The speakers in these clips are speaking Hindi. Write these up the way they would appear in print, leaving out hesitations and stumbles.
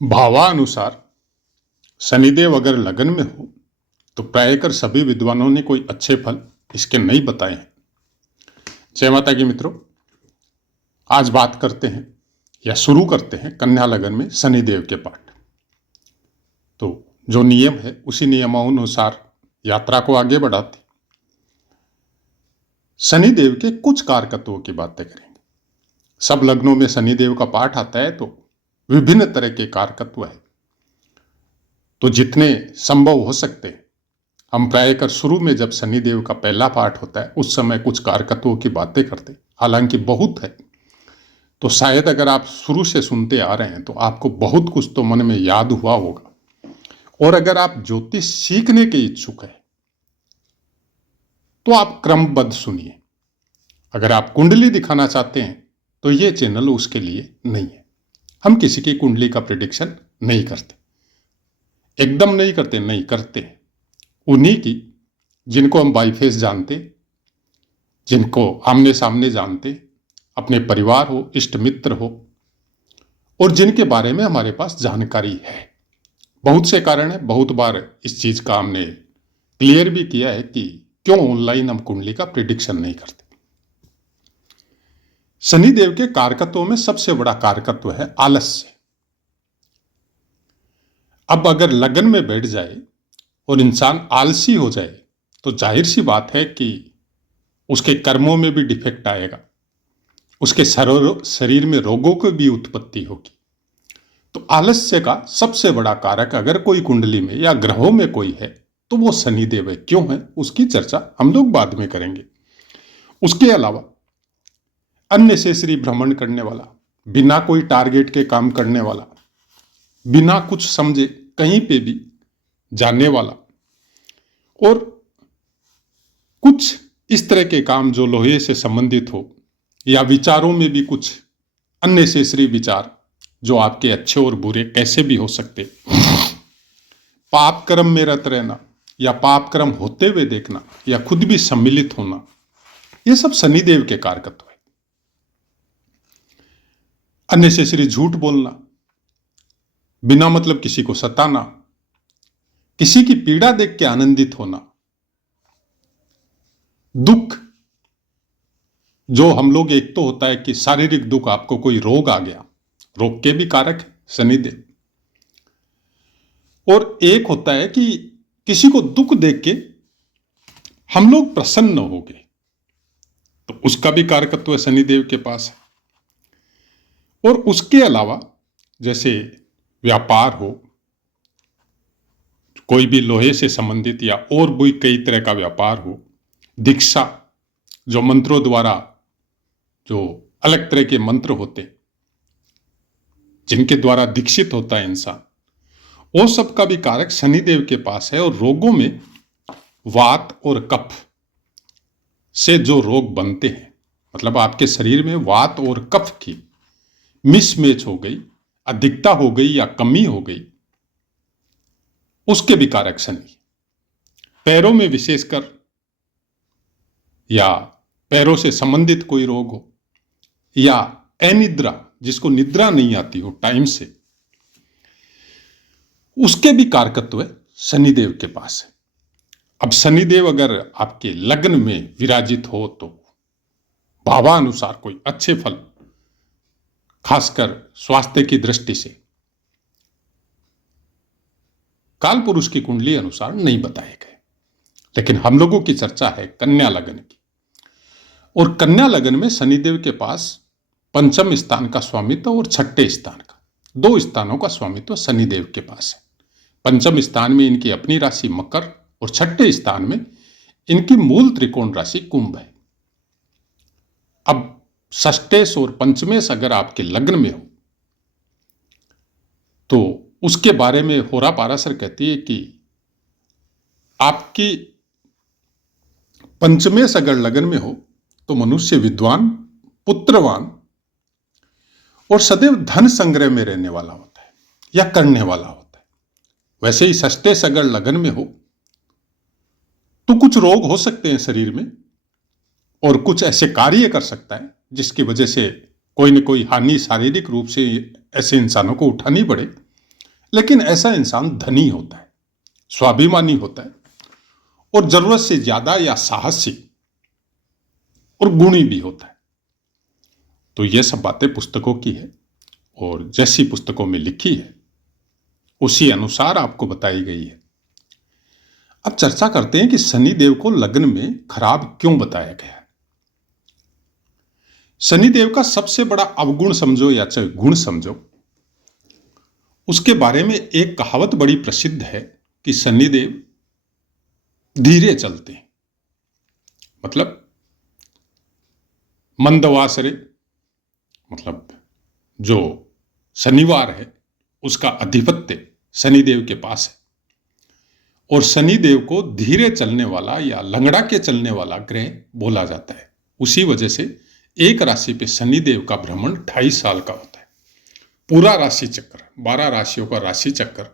भावानुसार शनिदेव अगर लगन में हो तो प्रायकर सभी विद्वानों ने कोई अच्छे फल इसके नहीं बताए हैं। जय माता की मित्रों, आज बात करते हैं या शुरू करते हैं कन्या लगन में शनिदेव के पाठ। तो जो नियम है उसी नियमानुसार यात्रा को आगे बढ़ाते शनिदेव के कुछ कारकत्वों की बातें करेंगे। सब लग्नों में शनिदेव का पाठ आता है तो विभिन्न तरह के कारकत्व है, तो जितने संभव हो सकते हैं हम प्रायकर शुरू में जब शनिदेव का पहला पाठ होता है उस समय कुछ कारकत्वों की बातें करते। हालांकि बहुत है, तो शायद अगर आप शुरू से सुनते आ रहे हैं तो आपको बहुत कुछ तो मन में याद हुआ होगा। और अगर आप ज्योतिष सीखने के इच्छुक हैं तो आप क्रमबद्ध सुनिए। अगर आप कुंडली दिखाना चाहते हैं तो ये चैनल उसके लिए नहीं है। हम किसी की कुंडली का प्रेडिक्शन नहीं करते, एकदम नहीं करते, नहीं करते। उन्हीं की जिनको हम बाई फेस जानते, जिनको आमने सामने जानते, अपने परिवार हो, इष्ट मित्र हो, और जिनके बारे में हमारे पास जानकारी है। बहुत से कारण है, बहुत बार इस चीज का हमने क्लियर भी किया है कि क्यों ऑनलाइन हम कुंडली का प्रेडिक्शन नहीं करते। शनिदेव के कारकत्वों में सबसे बड़ा कारकत्व है आलस्य। अब अगर लगन में बैठ जाए और इंसान आलसी हो जाए तो जाहिर सी बात है कि उसके कर्मों में भी डिफेक्ट आएगा, उसके शरीर में रोगों की भी उत्पत्ति होगी। तो आलस्य का सबसे बड़ा कारक अगर कोई कुंडली में या ग्रहों में कोई है तो वो शनिदेव है। क्यों है उसकी चर्चा हम लोग बाद में करेंगे। उसके अलावा अननेसेसरी भ्रमण करने वाला, बिना कोई टारगेट के काम करने वाला, बिना कुछ समझे कहीं पे भी जाने वाला, और कुछ इस तरह के काम जो लोहे से संबंधित हो, या विचारों में भी कुछ अननेसेसरी विचार जो आपके अच्छे और बुरे कैसे भी हो सकते, पाप कर्म में रत रहना या पाप कर्म होते हुए देखना या खुद भी सम्मिलित होना, ये सब शनिदेव के कारकत्व है। अननेसेसरी झूठ बोलना, बिना मतलब किसी को सताना, किसी की पीड़ा देख के आनंदित होना, दुख जो हम लोग, एक तो होता है कि शारीरिक दुख, आपको कोई रोग आ गया, रोग के भी कारक है शनिदेव, और एक होता है कि किसी को दुख देख के हम लोग प्रसन्न हो गए, तो उसका भी कारकत्व शनिदेव के पास है। और उसके अलावा जैसे व्यापार हो, कोई भी लोहे से संबंधित या और भी कई तरह का व्यापार हो, दीक्षा जो मंत्रों द्वारा, जो अलग तरह के मंत्र होते जिनके द्वारा दीक्षित होता है इंसान, वो सब का भी कारक शनिदेव के पास है। और रोगों में वात और कफ से जो रोग बनते हैं, मतलब आपके शरीर में वात और कफ की मिसमैच हो गई, अधिकता हो गई या कमी हो गई, उसके भी कारक शनि। पैरों में विशेषकर, या पैरों से संबंधित कोई रोग हो, या अनिद्रा, जिसको निद्रा नहीं आती हो टाइम से, उसके भी कारकत्व शनिदेव के पास है। अब शनिदेव अगर आपके लग्न में विराजित हो तो भावानुसार कोई अच्छे फल, खासकर स्वास्थ्य की दृष्टि से, काल पुरुष की कुंडली अनुसार नहीं बताए गए। लेकिन हम लोगों की चर्चा है कन्या लगन की, और कन्या लगन में शनिदेव के पास पंचम स्थान का स्वामित्व और छठे स्थान का, दो स्थानों का स्वामित्व शनिदेव के पास है। पंचम स्थान में इनकी अपनी राशि मकर और छठे स्थान में इनकी मूल त्रिकोण राशि कुंभ है। अब षष्ठेश और पंचमेश अगर आपके लग्न में हो तो उसके बारे में होरा पाराशर कहती है कि आपकी पंचमेश अगर लगन में हो तो मनुष्य विद्वान, पुत्रवान और सदैव धन संग्रह में रहने वाला होता है या करने वाला होता है। वैसे ही षष्ठेश अगर लगन में हो तो कुछ रोग हो सकते हैं शरीर में, और कुछ ऐसे कार्य कर सकता है जिसकी वजह से कोई न कोई हानि शारीरिक रूप से ऐसे इंसानों को उठानी पड़े। लेकिन ऐसा इंसान धनी होता है, स्वाभिमानी होता है और जरूरत से ज्यादा या साहसी और गुणी भी होता है। तो ये सब बातें पुस्तकों की है और जैसी पुस्तकों में लिखी है उसी अनुसार आपको बताई गई है। अब चर्चा करते हैं कि शनिदेव को लग्न में खराब क्यों बताया गया है। शनिदेव का सबसे बड़ा अवगुण समझो या चाहे गुण समझो, उसके बारे में एक कहावत बड़ी प्रसिद्ध है कि शनिदेव धीरे चलते हैं। मतलब मंदवासरे, मतलब जो शनिवार है उसका अधिपत्य शनिदेव के पास है और शनिदेव को धीरे चलने वाला या लंगड़ा के चलने वाला ग्रह बोला जाता है। उसी वजह से एक राशि पे शनिदेव का भ्रमण 2.5 साल का होता है। पूरा राशि चक्र, 12 राशियों का राशि चक्र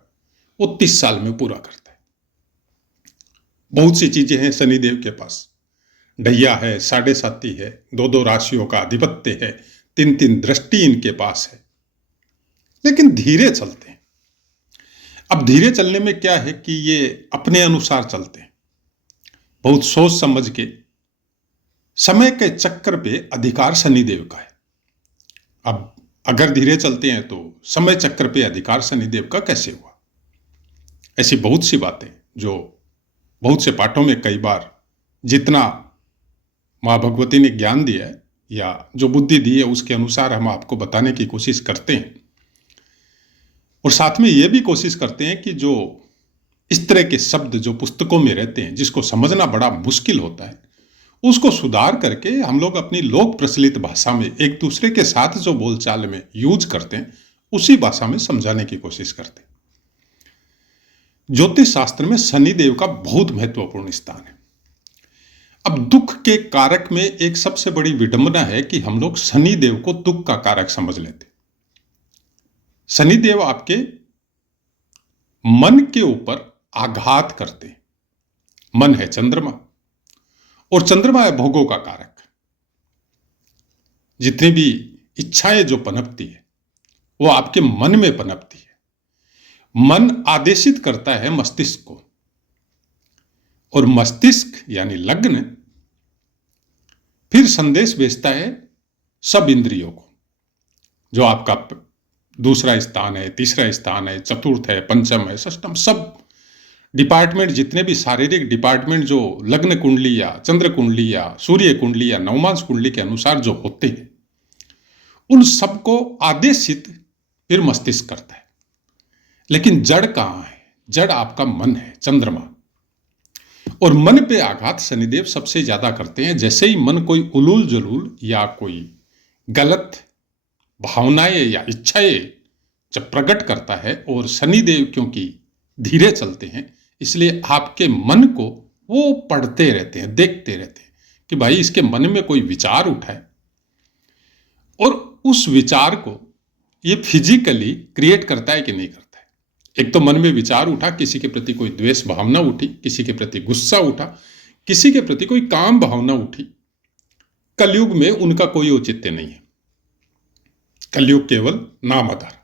वो 30 साल में पूरा करता है। बहुत सी चीजें हैं शनिदेव के पास, ढैया है, 7.5 है, 2 राशियों का अधिपत्य है, 3 दृष्टि इनके पास है, लेकिन धीरे चलते हैं। अब धीरे चलने में क्या है कि ये अपने अनुसार चलते हैं, बहुत सोच समझ के। समय के चक्र पे अधिकार शनिदेव का है। अब अगर धीरे चलते हैं तो समय चक्र पे अधिकार शनिदेव का कैसे हुआ? ऐसी बहुत सी बातें जो बहुत से पाठों में कई बार जितना माँ भगवती ने ज्ञान दिया है या जो बुद्धि दी है उसके अनुसार हम आपको बताने की कोशिश करते हैं और साथ में ये भी कोशिश करते हैं कि जो इस तरह के शब्द जो पुस्तकों में रहते हैं जिसको समझना बड़ा मुश्किल होता है उसको सुधार करके हम लोग अपनी लोक प्रचलित भाषा में एक दूसरे के साथ जो बोलचाल में यूज करते हैं उसी भाषा में समझाने की कोशिश करते हैं। ज्योतिष शास्त्र में शनिदेव का बहुत महत्वपूर्ण स्थान है। अब दुख के कारक में एक सबसे बड़ी विडंबना है कि हम लोग शनिदेव को दुख का कारक समझ लेते। शनिदेव आपके मन के ऊपर आघात करते हैं। मन है चंद्रमा और चंद्रमा है भोगों का कारक। जितनी भी इच्छाएं जो पनपती है वो आपके मन में पनपती है। मन आदेशित करता है मस्तिष्क को और मस्तिष्क यानी लग्न फिर संदेश भेजता है सब इंद्रियों को, जो आपका दूसरा स्थान है, तीसरा स्थान है, चतुर्थ है, पंचम है, षष्ठम, सब डिपार्टमेंट, जितने भी शारीरिक डिपार्टमेंट जो लग्न कुंडली या चंद्र कुंडली या सूर्य कुंडली या नवमांश कुंडली के अनुसार जो होते हैं उन सबको आदेशित फिर मस्तिष्क करता है। लेकिन जड़ कहाँ है? जड़ आपका मन है, चंद्रमा। और मन पे आघात शनिदेव सबसे ज्यादा करते हैं। जैसे ही मन कोई उलूल जुलूल या कोई गलत भावनाएं या इच्छाएं जब प्रकट करता है और शनिदेव क्योंकि धीरे चलते हैं इसलिए आपके मन को वो पढ़ते रहते हैं, देखते रहते हैं कि भाई इसके मन में कोई विचार उठा है और उस विचार को ये फिजिकली क्रिएट करता है कि नहीं करता है। एक तो मन में विचार उठा, किसी के प्रति कोई द्वेष भावना उठी, किसी के प्रति गुस्सा उठा, किसी के प्रति कोई काम भावना उठी। कलयुग में उनका कोई औचित्य नहीं है। कलयुग केवल नाम आधार।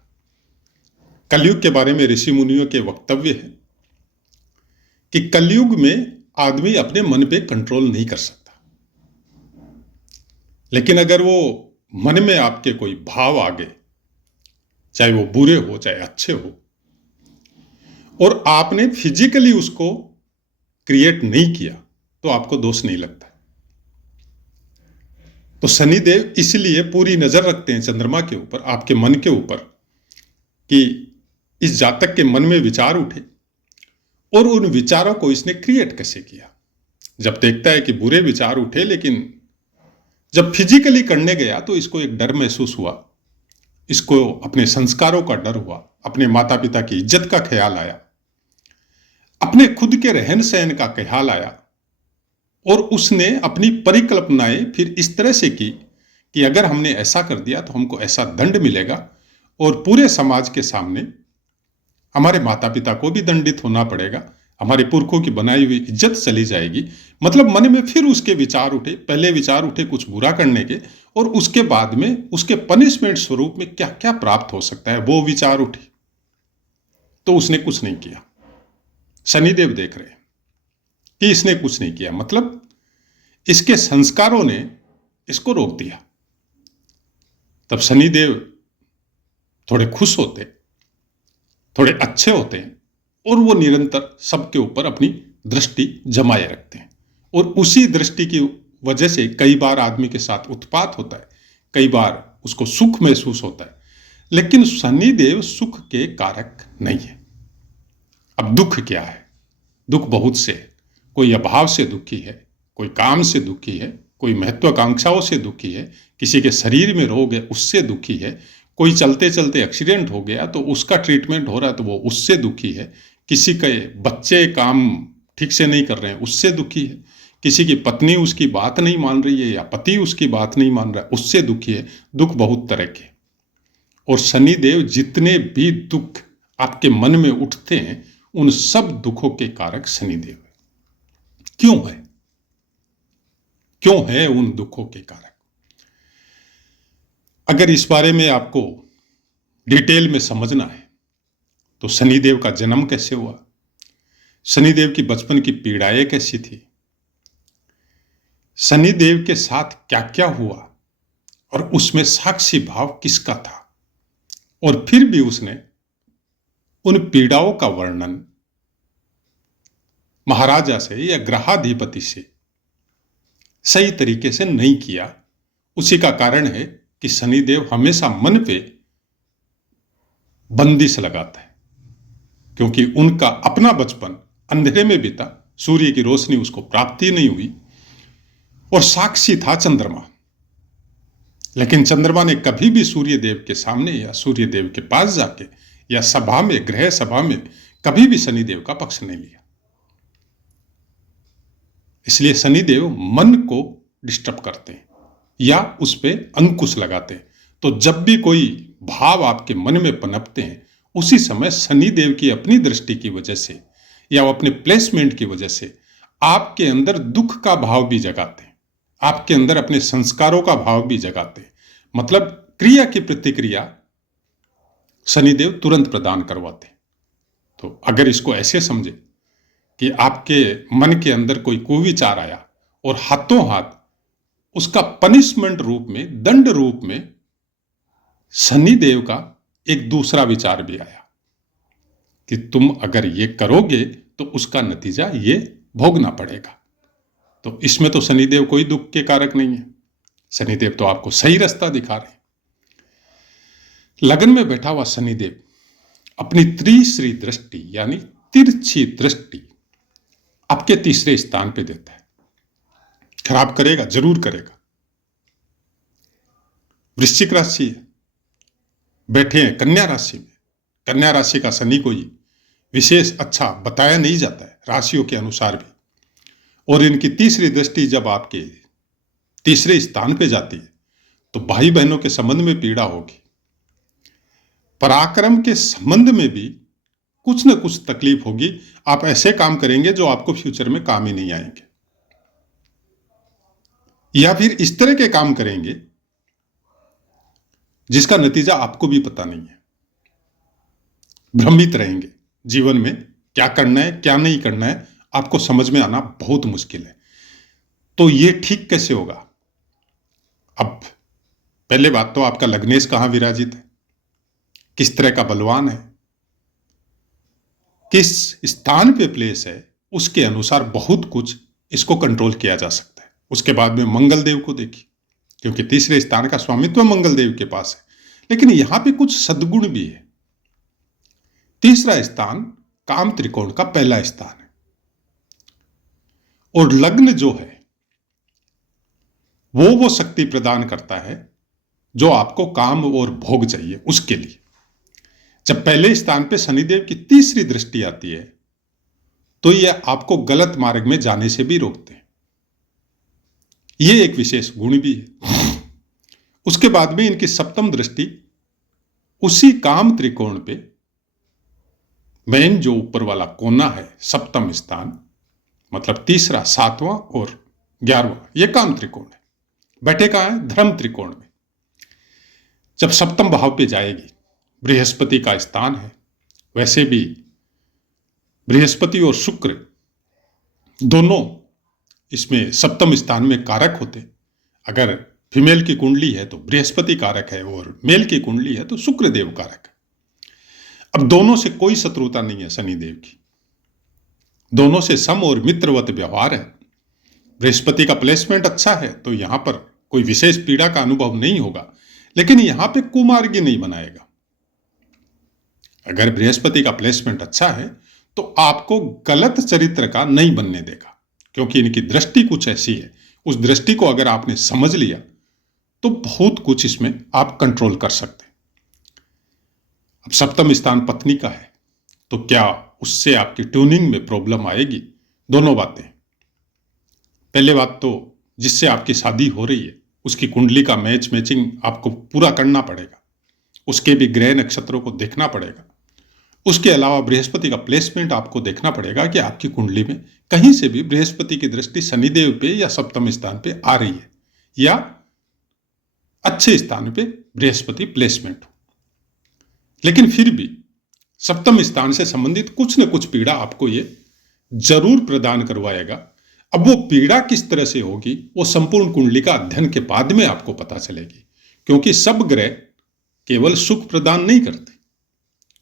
कलयुग के बारे में ऋषि मुनियों के वक्तव्य है कि कलयुग में आदमी अपने मन पे कंट्रोल नहीं कर सकता, लेकिन अगर वो मन में आपके कोई भाव आ गए, चाहे वो बुरे हो चाहे अच्छे हो, और आपने फिजिकली उसको क्रिएट नहीं किया तो आपको दोष नहीं लगता। तो शनिदेव इसलिए पूरी नजर रखते हैं चंद्रमा के ऊपर, आपके मन के ऊपर, कि इस जातक के मन में विचार उठे और उन विचारों को इसने क्रिएट कैसे किया। जब देखता है कि बुरे विचार उठे, लेकिन जब फिजिकली करने गया तो इसको एक डर महसूस हुआ, इसको अपने संस्कारों का डर हुआ, अपने माता पिता की इज्जत का ख्याल आया, अपने खुद के रहन सहन का ख्याल आया और उसने अपनी परिकल्पनाएं फिर इस तरह से की कि अगर हमने ऐसा कर दिया तो हमको ऐसा दंड मिलेगा और पूरे समाज के सामने हमारे माता पिता को भी दंडित होना पड़ेगा, हमारे पुरखों की बनाई हुई इज्जत चली जाएगी। मतलब मन में फिर उसके विचार उठे। पहले विचार उठे कुछ बुरा करने के और उसके बाद में उसके पनिशमेंट स्वरूप में क्या क्या प्राप्त हो सकता है वो विचार उठे। तो उसने कुछ नहीं किया। शनिदेव देख रहे हैं कि इसने कुछ नहीं किया, मतलब इसके संस्कारों ने इसको रोक दिया। तब शनिदेव थोड़े खुश होते, थोड़े अच्छे होते हैं, और वो निरंतर सबके ऊपर अपनी दृष्टि जमाए रखते हैं। और उसी दृष्टि की वजह से कई बार आदमी के साथ उत्पात होता है, कई बार उसको सुख महसूस होता है। लेकिन शनिदेव सुख के कारक नहीं है। अब दुख क्या है? दुख बहुत से है। कोई अभाव से दुखी है, कोई काम से दुखी है, कोई महत्वाकांक्षाओं से दुखी है, किसी के शरीर में रोग है उससे दुखी है, कोई चलते चलते एक्सीडेंट हो गया तो उसका ट्रीटमेंट हो रहा है तो वो उससे दुखी है, किसी के बच्चे काम ठीक से नहीं कर रहे हैं उससे दुखी है, किसी की पत्नी उसकी बात नहीं मान रही है या पति उसकी बात नहीं मान रहा है उससे दुखी है। दुख बहुत तरह के। और शनिदेव जितने भी दुख आपके मन में उठते हैं उन सब दुखों के कारक शनिदेव है। क्यों है? क्यों है उन दुखों के कारक? अगर इस बारे में आपको डिटेल में समझना है तो शनिदेव का जन्म कैसे हुआ, शनिदेव की बचपन की पीड़ाएं कैसी थी, शनिदेव के साथ क्या क्या हुआ और उसमें साक्षी भाव किसका था, और फिर भी उसने उन पीड़ाओं का वर्णन महाराजा से या ग्रहाधिपति से सही तरीके से नहीं किया। उसी का कारण है कि शनिदेव हमेशा मन पे बंदिश लगाता है, क्योंकि उनका अपना बचपन अंधेरे में बीता, सूर्य की रोशनी उसको प्राप्ति नहीं हुई, और साक्षी था चंद्रमा। लेकिन चंद्रमा ने कभी भी सूर्य देव के सामने या सूर्य देव के पास जाके या सभा में, गृह सभा में कभी भी शनिदेव का पक्ष नहीं लिया। इसलिए शनिदेव मन को डिस्टर्ब करते हैं या उस पर अंकुश लगाते हैं। तो जब भी कोई भाव आपके मन में पनपते हैं उसी समय शनिदेव की अपनी दृष्टि की वजह से या वो अपने प्लेसमेंट की वजह से आपके अंदर दुख का भाव भी जगाते हैं, आपके अंदर अपने संस्कारों का भाव भी जगाते हैं। मतलब क्रिया की प्रतिक्रिया शनिदेव तुरंत प्रदान करवाते हैं। तो अगर इसको ऐसे समझे कि आपके मन के अंदर कोई कुविचार आया और हाथों हाथ उसका पनिशमेंट रूप में, दंड रूप में शनिदेव का एक दूसरा विचार भी आया कि तुम अगर ये करोगे तो उसका नतीजा ये भोगना पड़ेगा। तो इसमें तो शनिदेव कोई दुख के कारक नहीं है। शनिदेव तो आपको सही रास्ता दिखा रहे हैं। लगन में बैठा हुआ शनिदेव अपनी त्रिश्री दृष्टि यानी तिरछी दृष्टि आपके तीसरे स्थान पे देता है। खराब करेगा, जरूर करेगा। वृश्चिक राशि है, बैठे हैं कन्या राशि में। कन्या राशि का शनि कोई विशेष अच्छा बताया नहीं जाता है राशियों के अनुसार भी। और इनकी तीसरी दृष्टि जब आपके तीसरे स्थान पे जाती है तो भाई बहनों के संबंध में पीड़ा होगी, पराक्रम के संबंध में भी कुछ न कुछ तकलीफ होगी। आप ऐसे काम करेंगे जो आपको फ्यूचर में काम ही नहीं आएंगे, या फिर इस तरह के काम करेंगे जिसका नतीजा आपको भी पता नहीं है। भ्रमित रहेंगे, जीवन में क्या करना है क्या नहीं करना है आपको समझ में आना बहुत मुश्किल है। तो ये ठीक कैसे होगा? अब पहले बात तो आपका लग्नेश कहां विराजित है, किस तरह का बलवान है, किस स्थान पे प्लेस है, उसके अनुसार बहुत कुछ इसको कंट्रोल किया जा सकता है। उसके बाद में मंगल देव को देखिए, क्योंकि तीसरे स्थान का स्वामित्व मंगल देव के पास है। लेकिन यहां पे कुछ सद्गुण भी है। तीसरा स्थान काम त्रिकोण का पहला स्थान है, और लग्न जो है वो शक्ति प्रदान करता है जो आपको काम और भोग चाहिए उसके लिए। जब पहले स्थान पे शनिदेव की तीसरी दृष्टि आती है तो ये आपको गलत मार्ग में जाने से भी रोकते हैं। ये एक विशेष गुण भी है। उसके बाद में इनकी सप्तम दृष्टि उसी काम त्रिकोण पे, मेन जो ऊपर वाला कोना है सप्तम स्थान, मतलब तीसरा, सातवां और 11वां, ये काम त्रिकोण है। बैठे कहां है? धर्म त्रिकोण में। जब सप्तम भाव पे जाएगी, बृहस्पति का स्थान है, वैसे भी बृहस्पति और शुक्र दोनों इसमें सप्तम स्थान में कारक होते। अगर फीमेल की कुंडली है तो बृहस्पति कारक है और मेल की कुंडली है तो शुक्र देव कारक है। अब दोनों से कोई शत्रुता नहीं है शनिदेव की, दोनों से सम और मित्रवत व्यवहार है। बृहस्पति का प्लेसमेंट अच्छा है तो यहां पर कोई विशेष पीड़ा का अनुभव नहीं होगा, लेकिन यहां पे कुमार्गी नहीं बनाएगा। अगर बृहस्पति का प्लेसमेंट अच्छा है तो आपको गलत चरित्र का नहीं बनने देगा, क्योंकि इनकी दृष्टि कुछ ऐसी है, उस दृष्टि को अगर आपने समझ लिया तो बहुत कुछ इसमें आप कंट्रोल कर सकते हैं। अब सप्तम स्थान पत्नी का है तो क्या उससे आपकी ट्यूनिंग में प्रॉब्लम आएगी? दोनों बातें। पहले बात तो जिससे आपकी शादी हो रही है उसकी कुंडली का मैचिंग आपको पूरा करना पड़ेगा, उसके भी ग्रह नक्षत्रों को देखना पड़ेगा। उसके अलावा बृहस्पति का प्लेसमेंट आपको देखना पड़ेगा कि आपकी कुंडली में कहीं से भी बृहस्पति की दृष्टि शनिदेव पे या सप्तम स्थान पे आ रही है या अच्छे स्थान पे बृहस्पति प्लेसमेंट हो। लेकिन फिर भी सप्तम स्थान से संबंधित कुछ न कुछ पीड़ा आपको ये जरूर प्रदान करवाएगा। अब वो पीड़ा किस तरह से होगी वो संपूर्ण कुंडली का अध्ययन के बाद में आपको पता चलेगी, क्योंकि सब ग्रह केवल सुख प्रदान नहीं करते,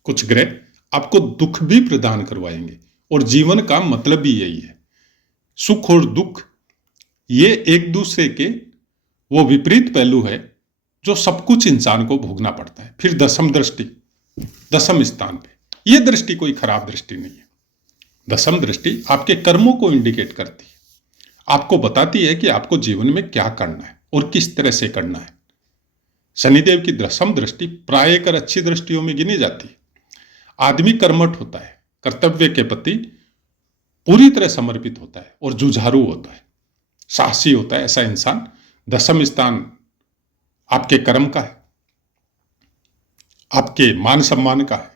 कुछ ग्रह आपको दुख भी प्रदान करवाएंगे और जीवन का मतलब भी यही है। सुख और दुख ये एक दूसरे के वो विपरीत पहलू है जो सब कुछ इंसान को भोगना पड़ता है। फिर दसम दृष्टि, दसम स्थान पे, ये दृष्टि कोई खराब दृष्टि नहीं है। दसम दृष्टि आपके कर्मों को इंडिकेट करती है, आपको बताती है कि आपको जीवन में क्या करना है और किस तरह से करना है। शनिदेव की दसम दृष्टि प्रायकर अच्छी दृष्टियों में गिनी जाती है। आदमी कर्मठ होता है, कर्तव्य के प्रति पूरी तरह समर्पित होता है और जुझारू होता है, साहसी होता है। ऐसा इंसान, दसम स्थान आपके कर्म का है, आपके मान सम्मान का है,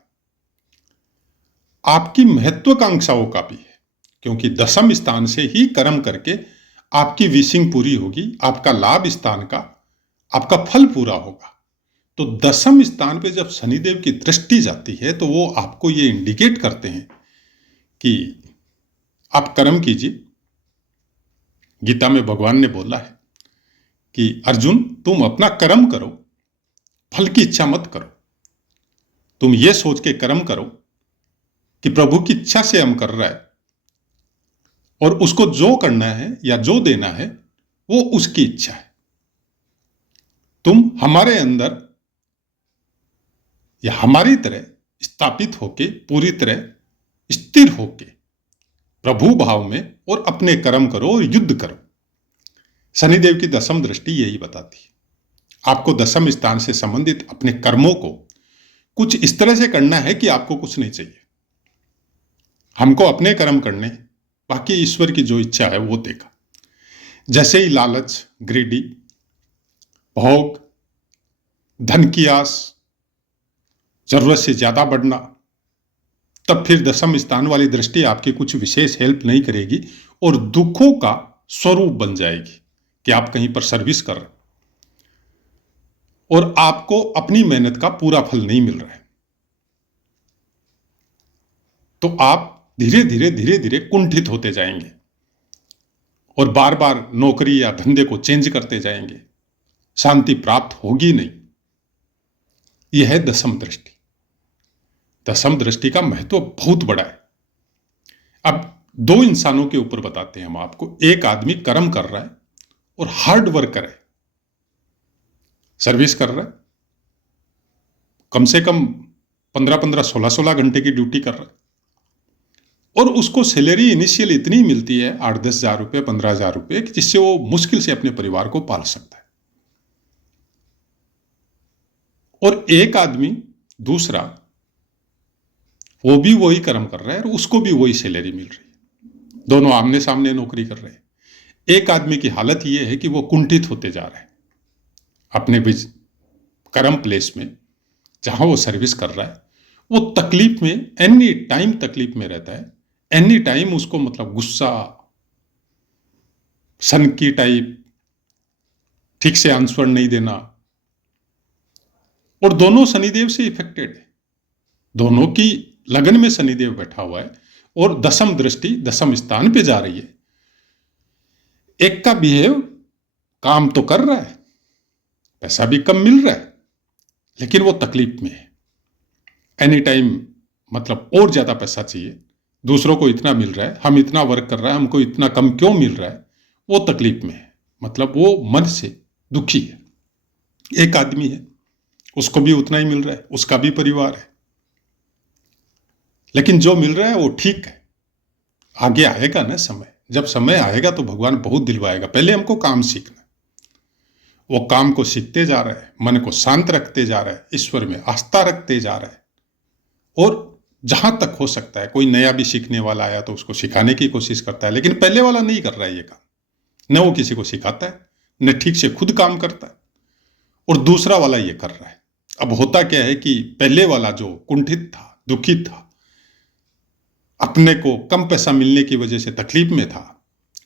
आपकी महत्वाकांक्षाओं का भी है, क्योंकि दसम स्थान से ही कर्म करके आपकी विशिंग पूरी होगी, आपका लाभ स्थान का, आपका फल पूरा होगा। तो दसम स्थान पे जब शनिदेव की दृष्टि जाती है तो वो आपको ये इंडिकेट करते हैं कि आप कर्म कीजिए। गीता में भगवान ने बोला है कि अर्जुन तुम अपना कर्म करो, फल की इच्छा मत करो। तुम ये सोच के कर्म करो कि प्रभु की इच्छा से हम कर रहा है और उसको जो करना है या जो देना है वो उसकी इच्छा है। तुम हमारे अंदर या हमारी तरह स्थापित होके, पूरी तरह स्थिर होके प्रभु भाव में और अपने कर्म करो और युद्ध करो। शनिदेव की दसम दृष्टि यही बताती है। आपको दसम स्थान से संबंधित अपने कर्मों को कुछ इस तरह से करना है कि आपको कुछ नहीं चाहिए। हमको अपने कर्म करने, बाकी ईश्वर की जो इच्छा है वो देगा। जैसे ही लालच, ग्रीडी, भोग, धन की आस, जरूरत से ज्यादा बढ़ना, तब फिर दसम स्थान वाली दृष्टि आपकी कुछ विशेष हेल्प नहीं करेगी और दुखों का स्वरूप बन जाएगी कि आप कहीं पर सर्विस कर रहे और आपको अपनी मेहनत का पूरा फल नहीं मिल रहा है, तो आप धीरे धीरे कुंठित होते जाएंगे और बार बार नौकरी या धंधे को चेंज करते जाएंगे, शांति प्राप्त होगी नहीं। यह है दसम दृष्टि। दसम दृष्टि का महत्व बहुत बड़ा है। अब दो इंसानों के ऊपर बताते हैं हम आपको। एक आदमी कर्म कर रहा है और हार्ड वर्कर है, सर्विस कर रहा है, कम से कम 15-15, 16-16 घंटे की ड्यूटी कर रहा है और उसको सैलरी इनिशियल इतनी मिलती है 8-10 हजार रुपये, 15 हजार रुपये, जिससे वो मुश्किल से अपने परिवार को पाल सकता है। और एक आदमी दूसरा, वो भी वही कर्म कर रहा है और उसको भी वही सैलरी मिल रही है, दोनों आमने सामने नौकरी कर रहे हैं। एक आदमी की हालत यह है कि वो कुंठित होते जा रहा है अपने कर्म प्लेस में, जहां वो सर्विस कर रहा है। वो तकलीफ में, एनी टाइम तकलीफ में रहता है, एनी टाइम उसको मतलब गुस्सा, सन की टाइप, ठीक से आंसर नहीं देना, और दोनों शनिदेव से इफेक्टेड है। दोनों की लगन में शनिदेव बैठा हुआ है और दशम दृष्टि दशम स्थान पे जा रही है। एक का बिहेव काम तो कर रहा है, पैसा भी कम मिल रहा है, लेकिन वो तकलीफ में है। एनी टाइम मतलब और ज्यादा पैसा चाहिए, दूसरों को इतना मिल रहा है, हम इतना वर्क कर रहे हैं, हमको इतना कम क्यों मिल रहा है, वो तकलीफ में है, मतलब वो मन से दुखी है। एक आदमी है, उसको भी उतना ही मिल रहा है, उसका भी परिवार है, लेकिन जो मिल रहा है वो ठीक है। आगे आएगा ना समय, जब समय आएगा तो भगवान बहुत दिलवाएगा। पहले हमको काम सीखना, वो काम को सीखते जा रहा है, मन को शांत रखते जा रहा है, ईश्वर में आस्था रखते जा रहा है, और जहां तक हो सकता है कोई नया भी सीखने वाला आया तो उसको सिखाने की कोशिश करता है, लेकिन पहले वाला नहीं कर रहा है ये काम, न वो किसी को सिखाता है, न ठीक से खुद काम करता है, और दूसरा वाला ये कर रहा है। अब होता क्या है कि पहले वाला जो कुंठित था, दुखी था, अपने को कम पैसा मिलने की वजह से तकलीफ में था,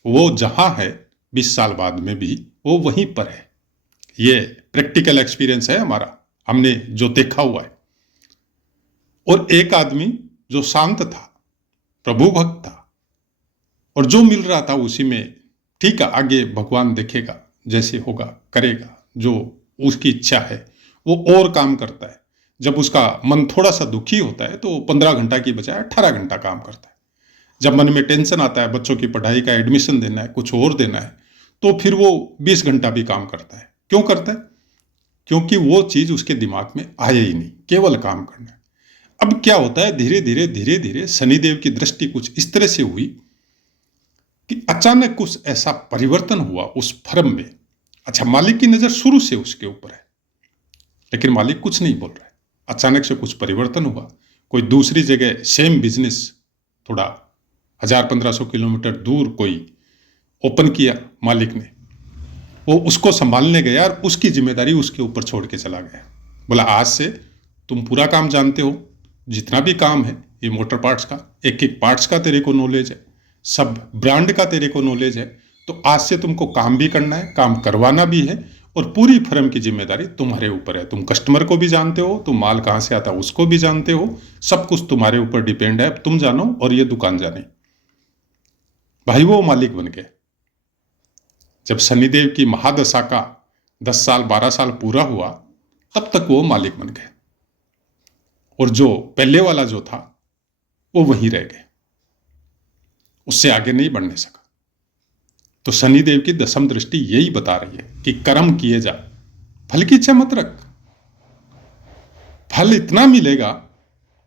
वो जहां है 20 साल बाद में भी वो वहीं पर है। ये प्रैक्टिकल एक्सपीरियंस है हमारा, हमने जो देखा हुआ है। और एक आदमी जो शांत था, प्रभु भक्त था, और जो मिल रहा था उसी में ठीक है, आगे भगवान देखेगा, जैसे होगा करेगा, जो उसकी इच्छा है वो और काम करता है। जब उसका मन थोड़ा सा दुखी होता है तो 15 घंटा की बजाय 18 घंटा काम करता है। जब मन में टेंशन आता है, बच्चों की पढ़ाई का एडमिशन देना है, कुछ और देना है, तो फिर वो 20 घंटा भी काम करता है। क्यों करता है? क्योंकि वो चीज उसके दिमाग में आया ही नहीं, केवल काम करना है। अब क्या होता है, धीरे धीरे धीरे धीरे शनिदेव की दृष्टि कुछ इस तरह से हुई कि अचानक कुछ ऐसा परिवर्तन हुआ उस फर्म में। अच्छा, मालिक की नजर शुरू से उसके ऊपर है, लेकिन मालिक कुछ नहीं बोल रहा है। अचानक से कुछ परिवर्तन हुआ, कोई दूसरी जगह सेम बिजनेस थोड़ा 1000-1500 किलोमीटर दूर कोई ओपन किया मालिक ने, वो उसको संभालने गया और उसकी जिम्मेदारी उसके ऊपर छोड़ के चला गया। बोला आज से तुम पूरा काम जानते हो, जितना भी काम है ये मोटर पार्ट्स का, एक एक पार्ट्स का तेरे को नॉलेज है, सब ब्रांड का तेरे को नॉलेज है, तो आज से तुमको काम भी करना है, काम करवाना भी है, और पूरी फर्म की जिम्मेदारी तुम्हारे ऊपर है। तुम कस्टमर को भी जानते हो, तुम माल कहाँ से आता है उसको भी जानते हो, सब कुछ तुम्हारे ऊपर डिपेंड है, तुम जानो और ये दुकान जाने। भाई वो मालिक बन गए। जब शनिदेव की महादशा का 10 साल 12 साल पूरा हुआ, तब तक वो मालिक बन गए, और जो पहले वाला जो था वो वहीं रह गए, उससे आगे नहीं बढ़ने सका। तो शनिदेव की दशम दृष्टि यही बता रही है कि कर्म किए जा, फल की इच्छा मत रख। फल इतना मिलेगा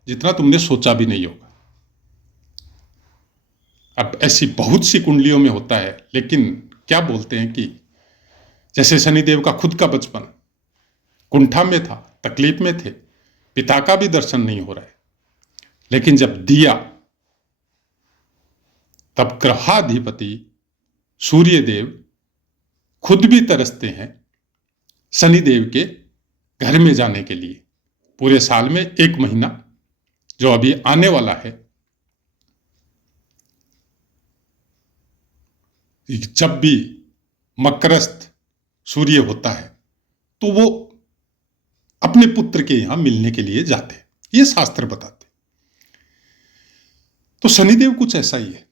जितना तुमने सोचा भी नहीं होगा। अब ऐसी बहुत सी कुंडलियों में होता है, लेकिन क्या बोलते हैं कि जैसे शनिदेव का खुद का बचपन कुंठा में था, तकलीफ में थे, पिता का भी दर्शन नहीं हो रहा है, लेकिन जब दिया तब ग्रहाधिपति सूर्यदेव खुद भी तरसते हैं शनिदेव के घर में जाने के लिए। पूरे साल में 1 महीना जो अभी आने वाला है, जब भी मकरस्थ सूर्य होता है तो वो अपने पुत्र के यहां मिलने के लिए जाते हैं, ये शास्त्र बताते। तो शनिदेव कुछ ऐसा ही है।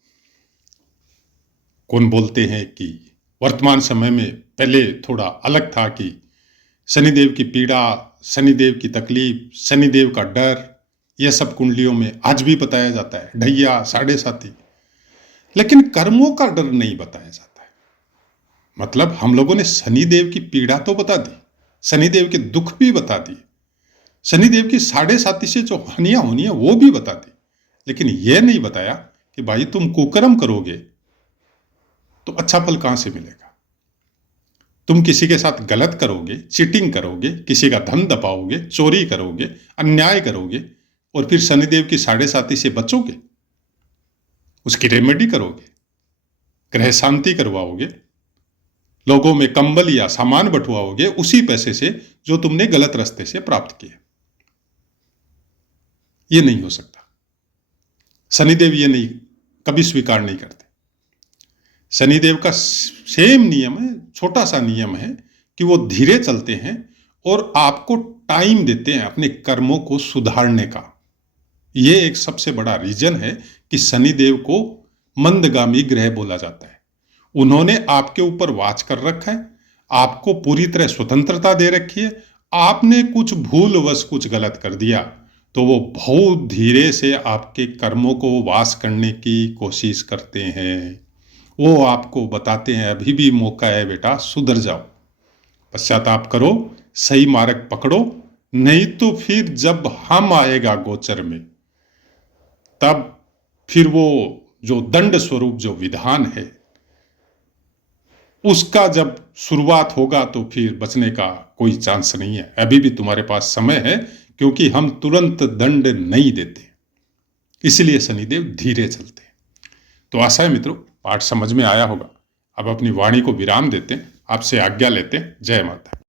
कौन बोलते हैं कि वर्तमान समय में, पहले थोड़ा अलग था कि शनिदेव की पीड़ा, शनिदेव की तकलीफ, शनिदेव का डर, यह सब कुंडलियों में आज भी बताया जाता है, ढैया, साढ़े साथी, लेकिन कर्मों का डर नहीं बताया जाता है। मतलब हम लोगों ने शनिदेव की पीड़ा तो बता दी, शनिदेव के दुख भी बता दिए, शनिदेव की साढ़े साथी से जो हानियां होनी है वो भी बता दी, लेकिन यह नहीं बताया कि भाई तुम कुकर्म करोगे तो अच्छा फल कहां से मिलेगा। तुम किसी के साथ गलत करोगे, चीटिंग करोगे, किसी का धन दबाओगे, चोरी करोगे, अन्याय करोगे, और फिर शनिदेव की साढ़े साथी से बचोगे, उसकी रेमेडी करोगे, ग्रह शांति करवाओगे, लोगों में कंबल या सामान बंटवाओगे उसी पैसे से जो तुमने गलत रास्ते से प्राप्त किए। ये नहीं हो सकता। शनिदेव ये नहीं, कभी स्वीकार नहीं करते। शनिदेव का सेम नियम है, छोटा सा नियम है कि वो धीरे चलते हैं और आपको टाइम देते हैं अपने कर्मों को सुधारने का। ये एक सबसे बड़ा रीजन है कि शनिदेव को मंदगामी ग्रह बोला जाता है। उन्होंने आपके ऊपर वाच कर रखा है, आपको पूरी तरह स्वतंत्रता दे रखी है। आपने कुछ भूलवश कुछ गलत कर दिया तो वो बहुत धीरे से आपके कर्मों को वास करने की कोशिश करते हैं। वो आपको बताते हैं अभी भी मौका है बेटा, सुधर जाओ, पश्चाताप करो, सही मार्ग पकड़ो, नहीं तो फिर जब हम आएगा गोचर में, तब फिर वो जो दंड स्वरूप जो विधान है उसका जब शुरुआत होगा तो फिर बचने का कोई चांस नहीं है। अभी भी तुम्हारे पास समय है, क्योंकि हम तुरंत दंड नहीं देते, इसलिए शनिदेव धीरे चलते हैं। तो आशा है मित्रों पाठ समझ में आया होगा। अब अपनी वाणी को विराम देते हैं, आपसे आज्ञा लेते हैं। जय माता।